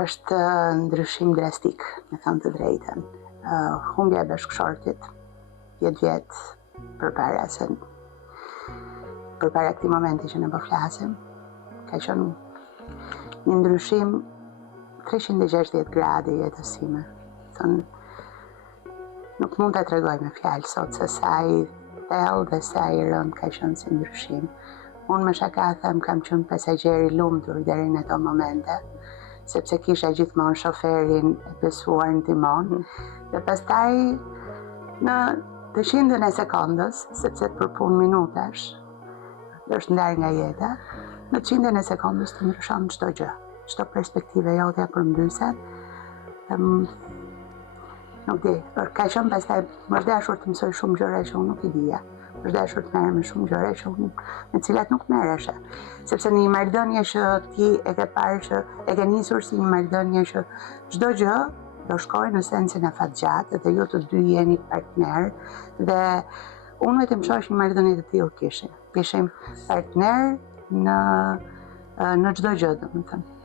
është ndryshim drastik, me thënë të drejtën. Humbja e bashkëshortit, 10 vjetë përpara këtij momenti që ne po flasim, ka qenë një ndryshim 360 gradë i jetës time. Thënë, nuk mund ta tregoj me fjalë sot se sa i thellë dhe sa i rënd ka qenë si ndryshim. Unë me shaka them kam qenë pasagjeri lumtur deri në ato momente, sepse kisha gjithmonë shoferin e besuar në timon, dhe pastaj në të qindën e sekondës, sepse për punë minutash, është ndarë nga jeta, në të qindën e sekondës të ndryshon çdo gjë, çdo perspektive jotja përmbyset. Nuk di, ka qenë pastaj më është dashur të mësoj shumë gjëra që unë nuk i dija. Është dashur të merrem me shumë gjëra që unë me cilat nuk merresha. Sepse në një marrëdhënie që ti e ke parë që e ke nisur si një marrëdhënie që çdo gjë do shkojë në sensin e fatgjatë dhe ju të dy jeni partner, dhe unë vetëm shoh një marrëdhënie të tillë kishim partner në çdo gjë, domethënë.